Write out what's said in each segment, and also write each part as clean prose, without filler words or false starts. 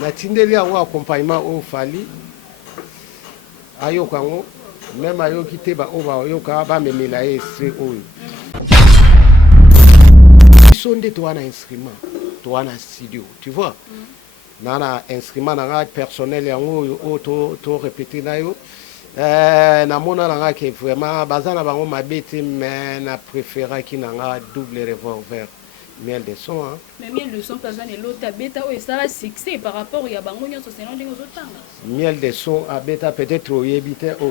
natindeli yango accompagnement oyo fali ayoka yango même ayoki te baoyo bayoka bamemela ye estre oyo biso nde towa na instrument towa na studio tu vois nana instrument na nga personnel yango oyo to répéter na yo namona na nga ke vraiment baza na bango mabe te mais na préféraki na nga double revolver miel de son hein. Mais miel de son kaza ne lota beta o esala succès par rapport ya bango nyonso seno ndingo zotanga. Miel de son a beta peut-être oyebite o.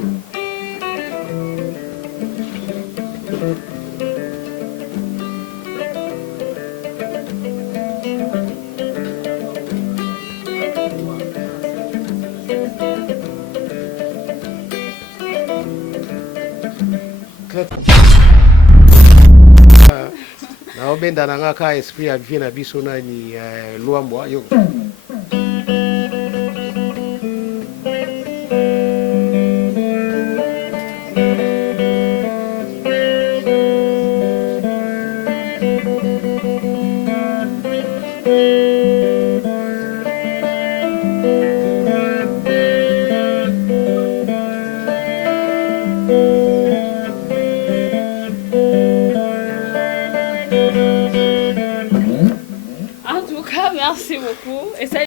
Naobenda na nga ka esprit ya vie na biso nani Luambo yo. Merci beaucoup. Et ça...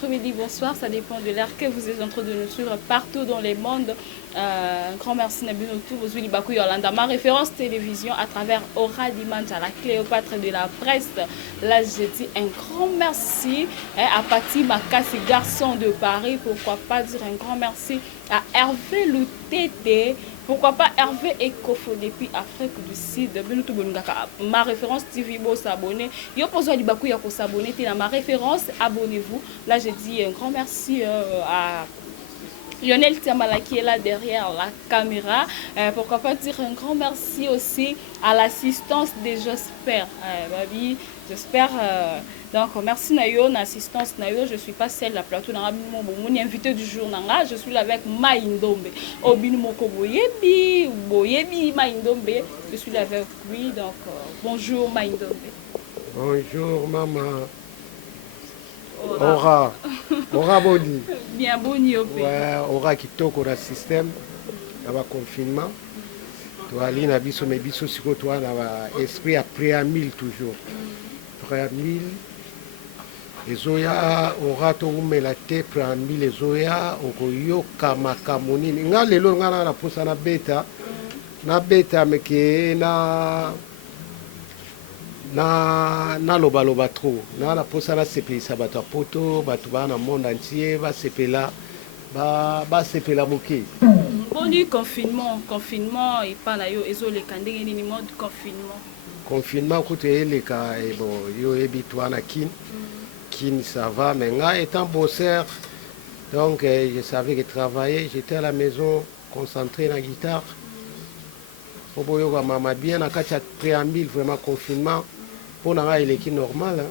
Après-midi, bonsoir, ça dépend de l'heure que vous êtes en train de nous suivre partout dans le monde. Un grand merci Nabino Tour, Zuli Bakou Yolanda, ma référence télévision à travers Aura Dimanche à la Cléopâtre de la presse. Là, je dis un grand merci à Pati Makassi, garçon de Paris. Pourquoi pas dire un grand merci à Hervé Loutete. Pourquoi pas Hervé Ekofo depuis Afrique du Sud. Ma référence TV, bon s'abonner. Yo poso di bakou ya ko s'abonner. T'es ma référence, abonnez-vous. Là, je dis un grand merci à Lionel Tiamala qui est là derrière la caméra. Pourquoi pas dire un grand merci aussi à l'assistance de J'espère. Babi, j'espère. Donc, merci Nayo, l'assistance Nayo. Je ne suis pas celle de la plateau. Mon invité du jour, je suis là avec Maïndombe. Obin Moko Boyebi, Boyebi Maïndombe. Je suis là avec lui. Donc, bonjour Maïndombe. Bonjour maman. Aura. Aura Boni. Bien Boni. Ouais, Aura qui toque au système. Il y a un confinement. Tu as l'in abisso, mais bisso, si tu as l'esprit après à 1000 toujours. Après à 1000. Les Zoya, Aura la tête, après à 1000, les Zoya, Okoyo, Kamakamoni. Nga lelo nga na poussa na beta. na beta meke na loba trop na posa na sepelisa bato ya poto bato baa na monde entier basepela basepela moke. Boni confinement epa na yo ezoleka ndenge nini mode confinement kutu eleka bon yo ebi twana kin ça va mais nga étant bosseur donc je savais que travailler, j'étais à la maison concentré na guitare pour yoga mama bien na kati ya préambule vraiment confinement pour nga eleki normal hein.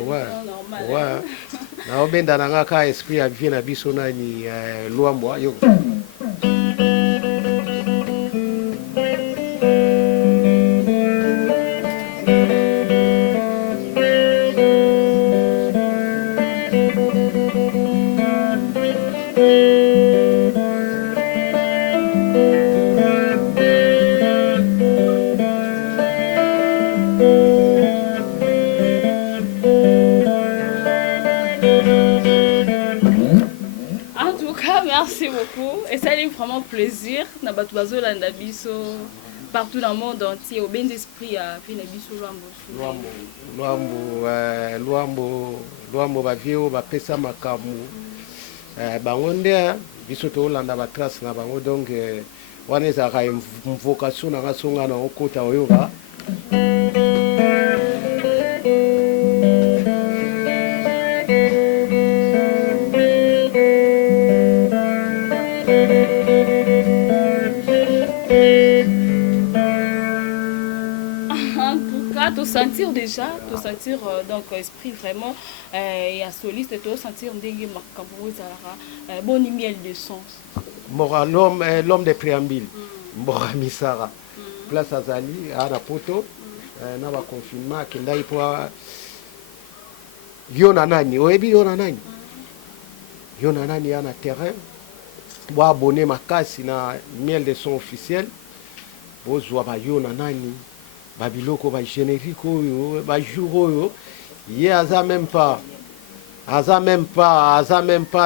Ouais na obenda na nga ka esprit à vie na biso na ni luambo yo. Merci beaucoup et ça fait vraiment plaisir na bato bazolanda biso partout dans le monde entier au bien esprit à vina biso luambo bavio bapesa makamu bango nde biso tolanda batrace na bango donc wana ezalaka invocation na ngasonga na okota oyoka sentir déjà, de sentir donc esprit vraiment et à soliste et de sentir ndenge makambo zara boni miel de sens. Mora l'homme de préambule. Mora misara. Place azali ana poto na ba confinement kendai kwa yona nani oyebi yona nani ana terrain wa abonner makasi na miel de son officiel bozwa ba yona nani babiloko ba générique oyo ba jour oyo ye aza même pas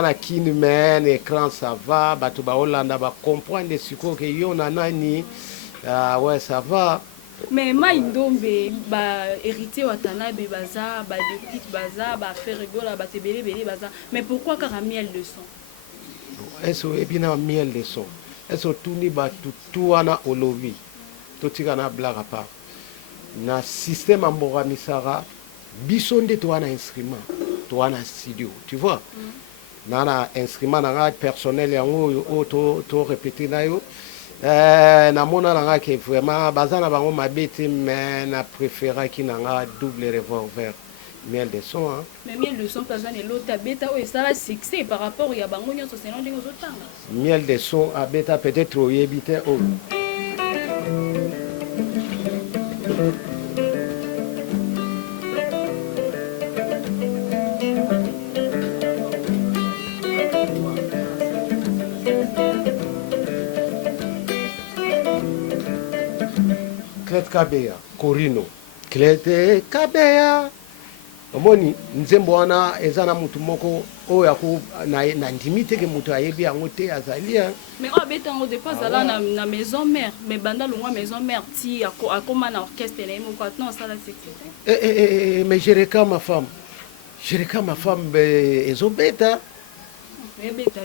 na kini men écran ça va bato ba Hollande ba comprendre siko que yo na nani ouais ça va mais Maïndombe ba héritier watanabe baza ba depuis baza ba faire rigola ba tebele baza mais pourquoi car miel de son eso ebina miel de son eso tuni ba tuana olovi totika na blague à part na système ambora misara biso nde toana instrument toana studio tu vois nana instrument na personnel yango o to répéter na yo na mona na ke vraiment bazana bango mabete mais na préféra ki na double revolver miel de son hein. Mais miel de son kazana l'autre beta o ça la succès par rapport ya bango nyonso c'est non ndenge zotanga miel de son a beta peut-être o yebite o Clete Kabea, Corino. Clete Kabea. Omoni nzembo wana ezana mutu moko oyo ako na ndimite ke mutu ayebi yango te azalia. Mais on betango de pas là na maison mère, mais banda longwa maison mère ti akoma na orchestre na mo quoi non ça la sécurité. Mais je réclame ma femme. Je réclame ma femme ezobeta. Ebeta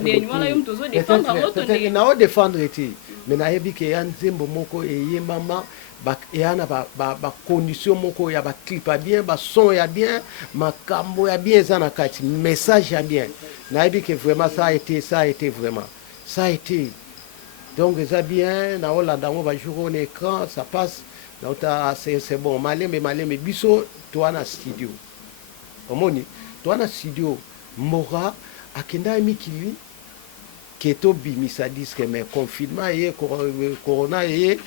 ndeni wala yo mtozo défendre votre ndenge. Na o défendre ti. Mais na yebi ke ya nzembo moko eye mama yana ba condition moko ya ba clip ya bien ba son ya bien makambo ya bien za na kati message ya bien na yebi que vraiment ça a été vraiment ça a été donc ça bien na Hollande ngo ba jour on écran ça passe na c'est bon malembe biso toi na studio omoni toi na studio mora akenda mikili keto bimisa disque mais confinement et corona et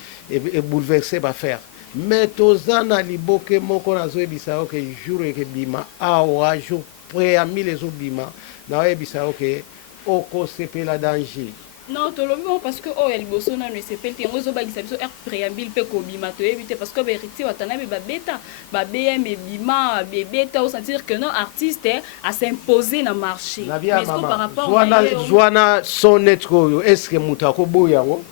bouleversé ba faire mais tozana liboke moko nazo ebisa que jour que bima awa jour près à 1000 les bima na ebisa que oko sepela danger non to lobi parce que oh el boso na ne sepela te ngozo ba gisa biso air préambile pe ko bima to éviter parce que vérité watana be ba beta ba BM bima bebeta au sentir que non artiste à s'imposer na marché mais par rapport à Joana sonnet ko est-ce que mutako boyango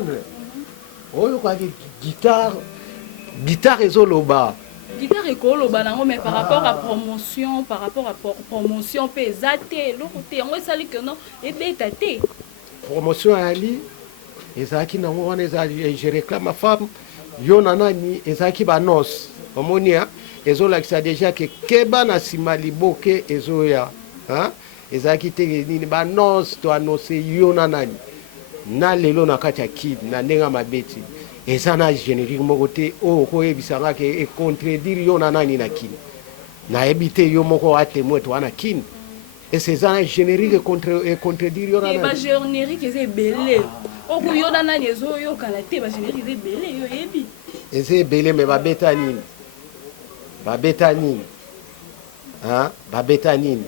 comprendre oyo kwa guitare ezoloba guitare ekoloba nango mais par rapport à promotion pe eza te eloko te yango esali ke non ebeta te promotion ali ezalaki nango wana je réclame ma femme yo na nani ezalaki banos omoni ezolakisa déjà ke keba na nsima liboke ezoya ezalaki te nini banos to annonce yo na nani na lelo na kati ya kid na ndenge mabeti eza na générique moko te oyo koyebisanga ke econtredire yo na nani na kini nayebi te yo moko atémoin to wana kini ese eza na générique econtredire yo na nani bagénérique eza ebele oyo yo na nani ezoyokana te bagénérique eza ebele yo yebi eza ebele me babeta nini babeta nini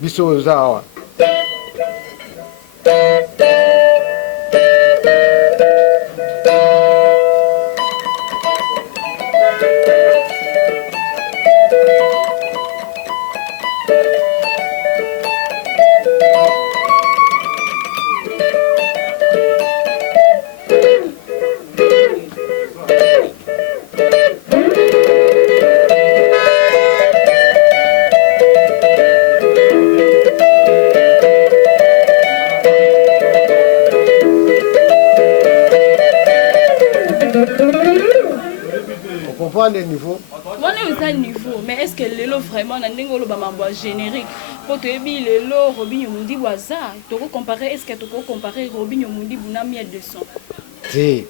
biso oza awa le niveau wana eza niveau mais est-ce que lelo vraiment na ndenge oloba mambo générique po toyebi lelo Robinho Mundibu aza toko comparer est-ce que toko comparer Robinho Mundibu na miel de son te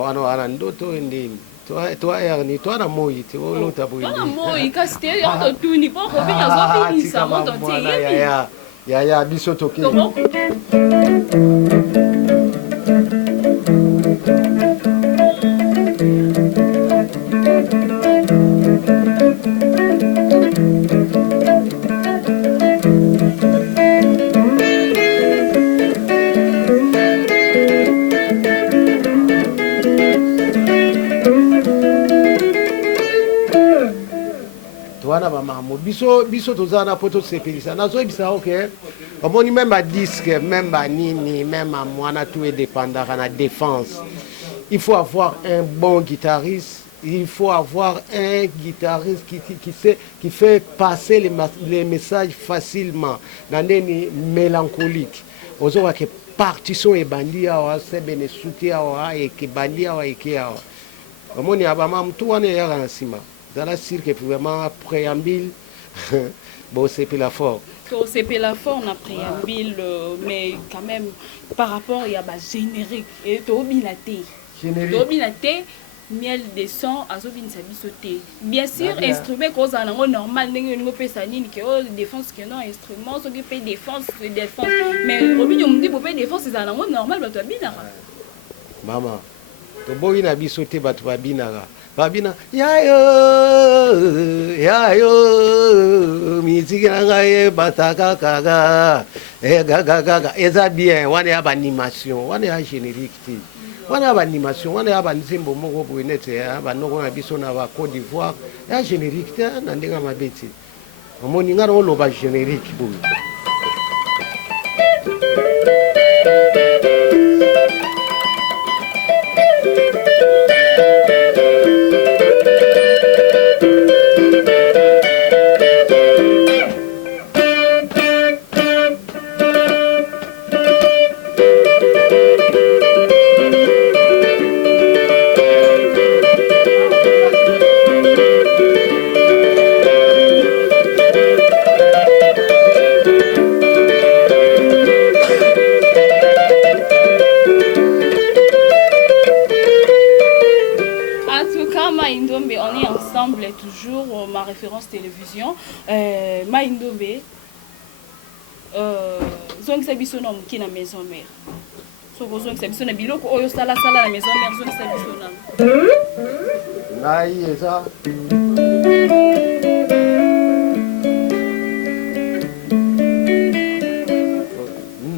wana ndoto ndini toi erni toi na moi te olota boyi toi na moi kasi te yo to tuni po Robinho azobinisa moto te ya biso toke biso toza na poto sepelisa nazoyebisa oke omoni même badisque même banini même mwana tout edépendaka na défense il faut avoir un bon guitariste il faut avoir un guitariste qui fait passer les messages facilement na ndeni mélancolique ozowake partition ebandi awa sebene suti awa ekebandi awa eke awa omoni abama mtu wana eyaka na nsima zala cirque vraiment préambile bon c'est plus la fort na préambile mais quand même par rapport il y a ba générique et tobina te miel de son azobinisa biso te bien sûr instrument koza nango normal ndenge ngo pesa nini ke défense que non instrument so pe défense mais Robinho Mundibu pe défense za nango normal bato babinaka mama to boyi na biso te bato babinaka babina yayo miziki na ngai bataka kaga gaga eza bien wana ya animation wana ya générique te wana ya animation wana ya nzembo moko boye nete banoko na biso na ba Côte d'Ivoire ya générique te na ndenge mabeti omoni nga na oloba générique boye toujours ma référence télévision Maindombe zongisa biso na muki na maison mère soko zongisa biso na biloko oyo sala na maison mère zongisa biso na ngai eza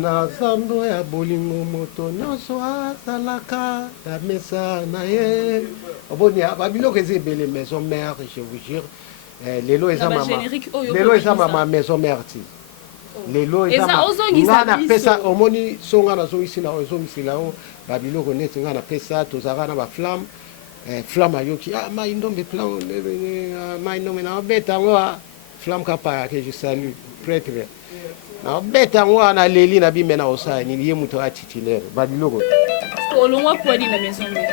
na zando ya bolingo moto nyonso azalaka na mesa na ye oboni babiloko eza ebele maison mère je vous jure lelo eza mama maison mère ti lelo nga na pesa omoni so nga nazongisila o babiloko neti nga na pesa tozalaka na baflamme flamme ayoki mai ndombe mai ndombe na obeta yango flamme kapa ke je salue prêtre na obeta yango na leli na bimena osala nini ye moto atitulaire babiloko olongwa poadi na maison mère.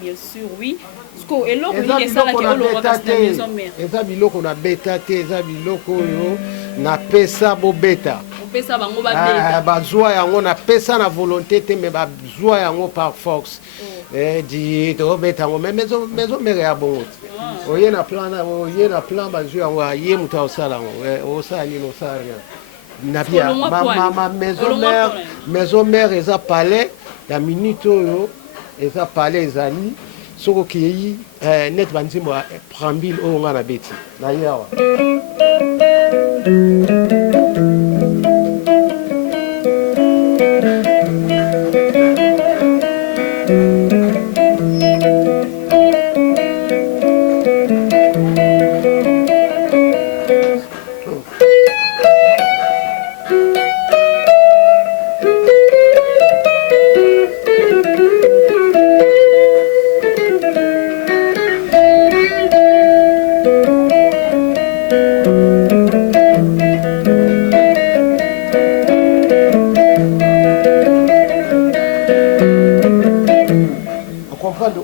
Bien sûr, oui. Eza biloko na beta te, eza biloko oyo na pesa bobeta. Opesa bango babeta. Bazwa yango na pesa na volonté te mais bazwa yango par force. Di to beta yango mais maison mère ya bongo. Oye na plan bazwa yango ye muta osala yango. Osala ni osala rien. Na bia ma maison mère eza palais ya minute oyo eza palais ezali soko kei net banzimbo prambile oyo nga na beti na yawa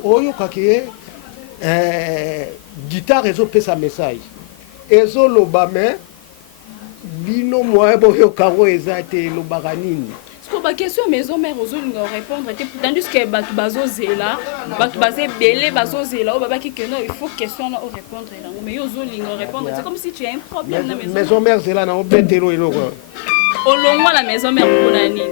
oyokaki guitare ezopesa message ezoloba me bino moye boyokango eza te elobaka nini ba question maison mère ozolinga répondre tandis que bato bazozela bato bazebele bazozela o babaki que non il faut question na o répondre nango mais yo ozolinga répondre c'est comme si tu as un problème na maison mère zela na obetelo eloko olongwa la maison mère mpona nini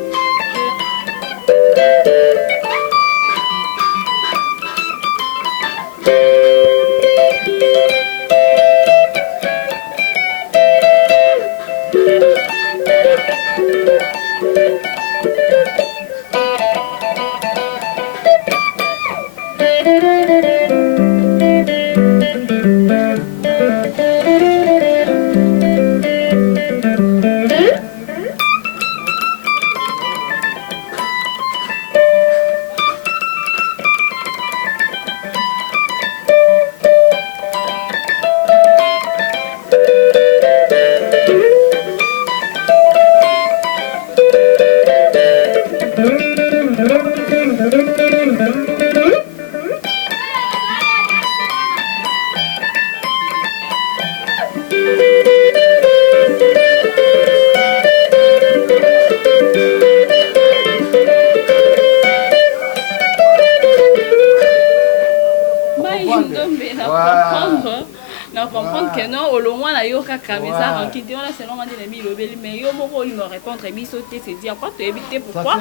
comprendre que non au long na yo kaka mais ça en quitté on a selon dit les mille mais yo moko il me répondre et biso te c'est dire quoi tu éviter pourquoi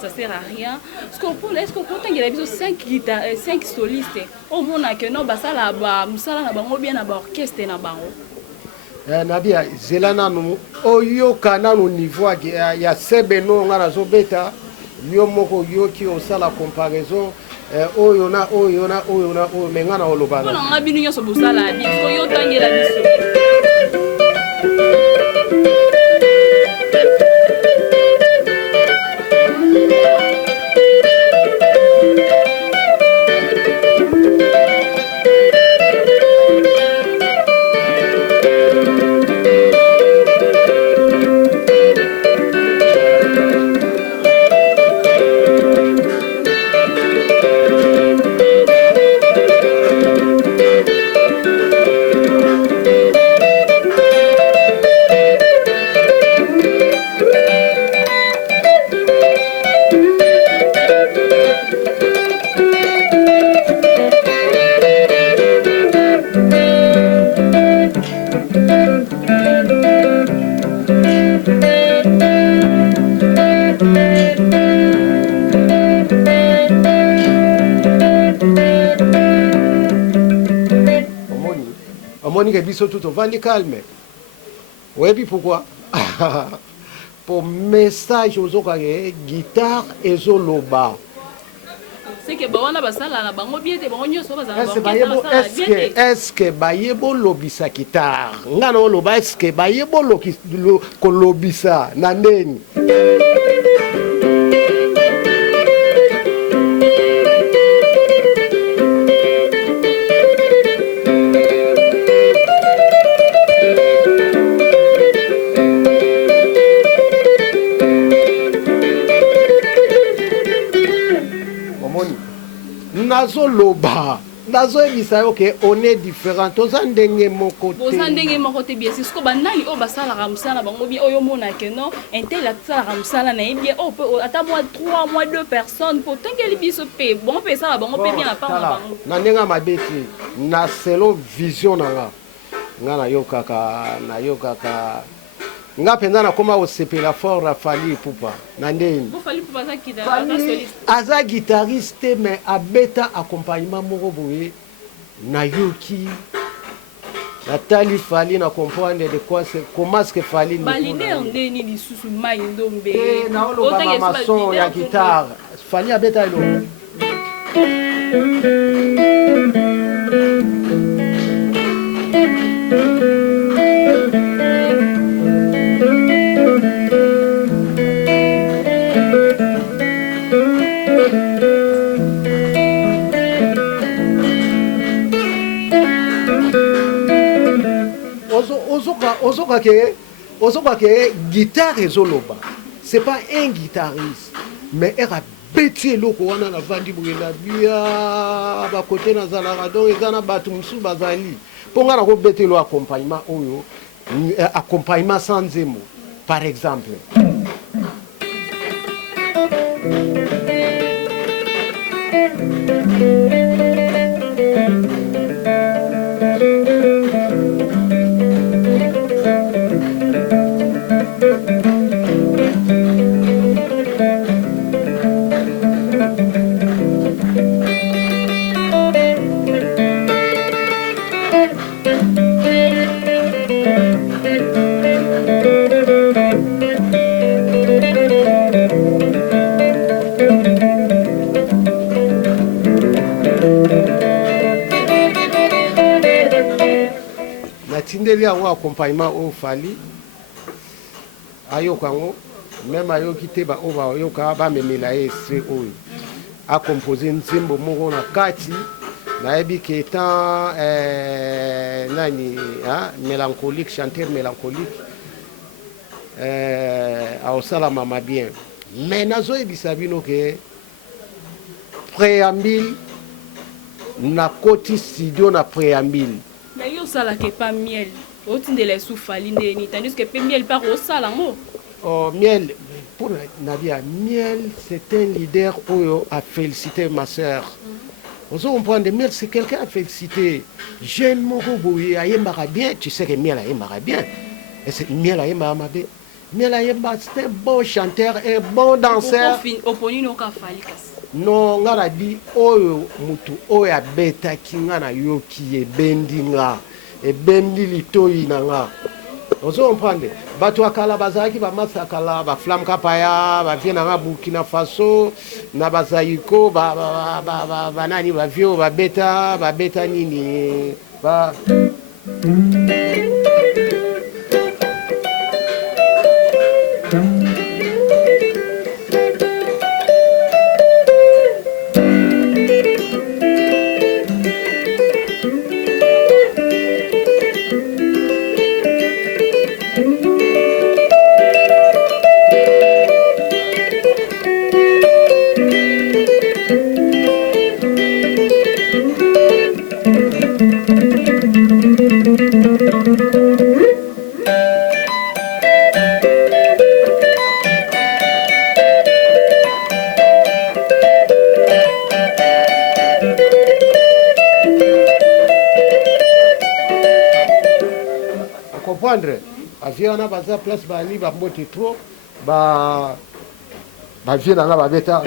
ça sert à rien est-ce qu'on peut il y a biso 5 guitares 5 solistes au mona que non ba sala ba musala na bango bien na ba orchestre na bango nabia zelana no oyo kana no niveau ya sebeno ngana zobeta yo moko yo ki osala comparaison oyo na mengana olobana bona ngabinu nyoso bosala biso yo tangela biso biso tout vandi calme. Oui, puis pourquoi? Pour message aux autres, guitare et zoloba. C'est que bon, on a passé là, bango bien, te bango nyos, on va est-ce que bayebo lobisa guitare? Ngano loba est-ce que bayebo lobisa nandeni? Nazo loba, nazo ebisa yo que on est différent. Toza ndenge moko te. Boza ndenge moko te bien. C'est ce que banani o basala ramsala bango bien oyo mona que non, intel la sala ramsala na bien o peut ata moi 3 mois 2 personnes pour tengeli biso pe. Bon pe ça bango pe bien la pa bango. Na ndenga mabeti na selon vision nanga. Nga na yo kaka nga penza na koma osepela fort Rafali Pupa na ndeni Fali Pupa aza guitariste mais abeta accompagnement moko boye na yoki natali Fali na comprendre de quoi c'est comment est-ce que Fali ba leader ndeni lisusu mai ndombe na oloba mason ya guitare Fali abeta elo Ozoka ke guitare ezoloba. C'est pas un guitariste, mais elle a bêti loko wana na vandi bwela bia ba côté na zalaka donc ezana batu musu bazali. Ponga na ko bêti lo accompagnement oyo accompagnement sans nzembo par exemple. Natindeli a accompagnement au Fali ayokango même ayoki te ba oba yoka ba memela ese oyo a composer nzembo moko na kati na yebi ke étant nani mélancolique chanteur mélancolique a osala mama bien mais nazo ebisa bino ke préambile na koti studio na préambile. Mais yo sala ke pas miel. Otinde les soufali ndeni tandis que pe miel par au sala ngo. Oh miel pour Nadia miel c'est un leader où a félicité ma sœur. On se comprend de miel c'est quelqu'un a félicité. Jeune moko boye ayembara bien, tu sais que miel ayembara bien. Et c'est miel ayembara bien. Miel ayembara c'est un bon chanteur et bon danseur. Oponi no ka fali kas. Non ngana di oyo mutu oyo abeta kingana yoki ebendi nga ebendi litoyi na nga ozo comprendre bato akala bazaki ba masakala ba flam kapaya ba viena nga Burkina Faso na bazayiko ba nani ba vio ba beta nini ba comprendre aviana baza place bali ba mbote trop ba viena na ba beta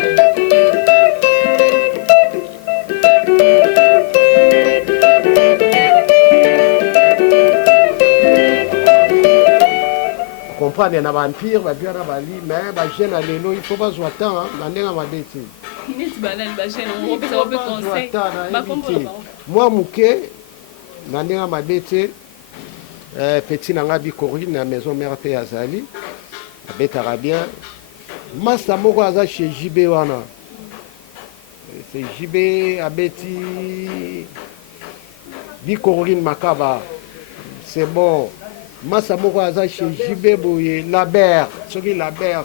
comprendre na vampire babia na bali mais bagene ya lelo il faut bazwa temps na ndenge mabe te mwa moke na ndenge mabe te petit na nga bikorine na maison mère mpe azali abetaka bien masa moko aza chez JB wana c'est JB abeti bikorine makaba c'est bon masa moko aza chez JB boye Laber soki Laber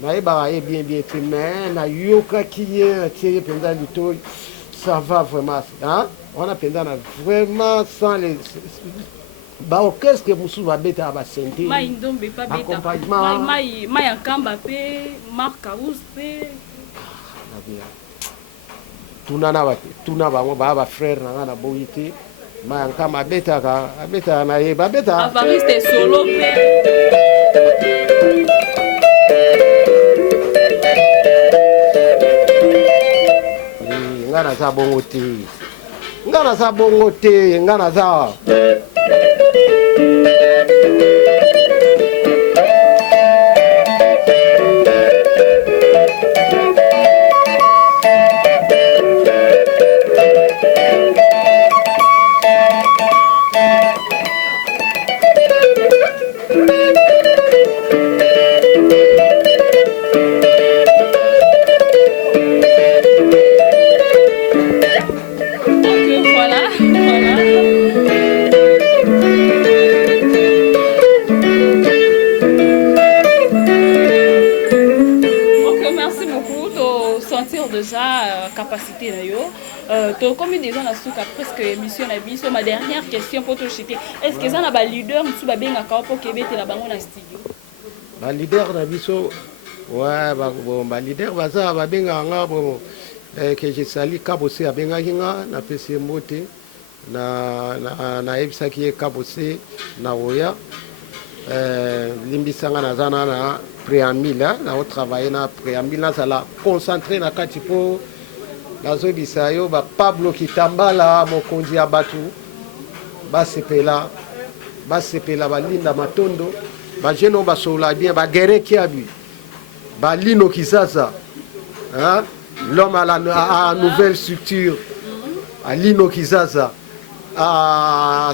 nayebaka ye bien bien te mais nayokaki ye atie ye mpenza litoi ça va vraiment wana mpenza na vraiment sans les baorchestre mosusu babetaka basente accompagnement mai ya nkamba mpe Marc House mpe tuna bango baa bafrère na nga na boyi te mai ya nkamba abetaka na ye babetaka avariste solo mpe nga naza bongo te nga naza bongo te nga naza capacité na yo to comme déjà na suka presque émission na biso ma dernière question pour te chiter est-ce que ça na ba leader musu ba benga ka po kebete la bango na studio ba leader na biso ouais ba leader baza ba benga nga bon que je sali kabose abenga kinga na pesi mbote na ebisa ki kabose na oya limbisanga na zana na préambile na travailler na préambile na sala concentrer na kati po nazobisa yo ba Pablo Kitambala mokonzi ya batu basepela balinda matondo bajeno basola bien bagere kiabi balino kizaza l'homme à la nouvelle structure alino kizaza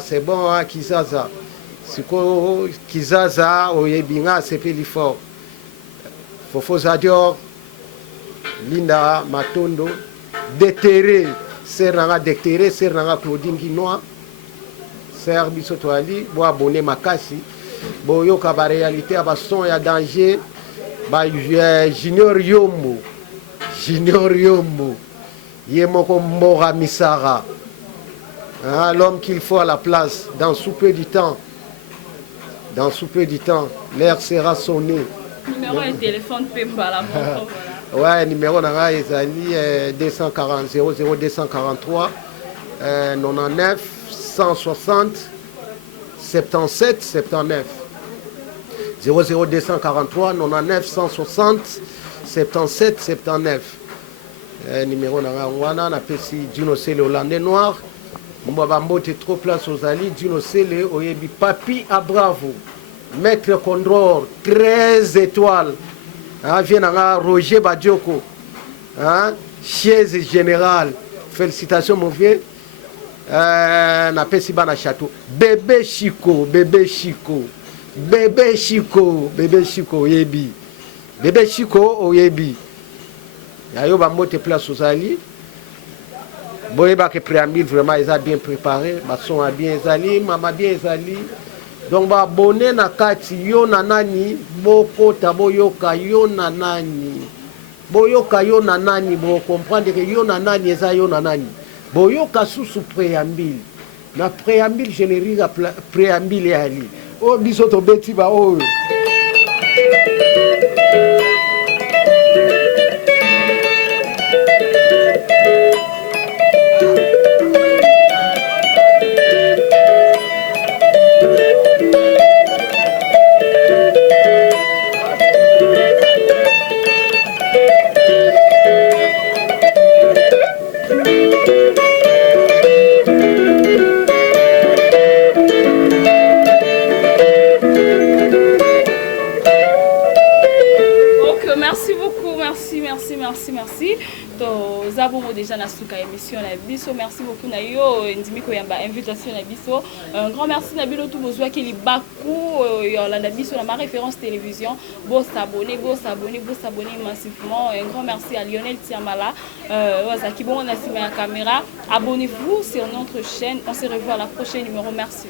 c'est bon kizaza siko kizaza oyebinga sepeli fort Fofo Zadior linda matondo déterré seranga Claudine Guinois ser biso toali bo abonné makasi bo yoka ba réalité ba son ya danger ba Junior Yombo yemoko Mora Misara l'homme qu'il faut à la place dans sous peu du temps l'air sera sonné. Numéro de téléphone Pembala. Ouais, numéro na ezali 240 00 243 99 160 77 79 00 243 99 160 77 79 numéro na wana na pesi Dino Sele Hollandais noir mbaba mbote trop place aux ali Dino Sele oyebi Papi à Bravo Maître Condor 13 étoiles vient Roger Badioko chaise générale félicitations mon vieux na pesi bana château bébé Chico oyebi yayo ba mote place aux ali boyeba que préambule vraiment ils a bien préparé ba son a bien ezali mama bien ezali donc ba abonné na kati yo na nani bokota boyoka yo na nani bo comprendre que yo na nani eza yo na nani boyoka sous préambule na préambule générique préambule ali o biso to beti ba o merci. Nous avons déjà na suka émission na biso. Merci beaucoup na yo ndimi ko yamba invitation na biso. Un grand merci na bino tout bozwa ki libaku yolanda biso na ma référence télévision. Beau s'abonner massivement. Un grand merci à Lionel Tiamala. Wazaki bon on a filmé la caméra. Abonnez-vous sur notre chaîne. On se revoit à la prochaine numéro. Merci.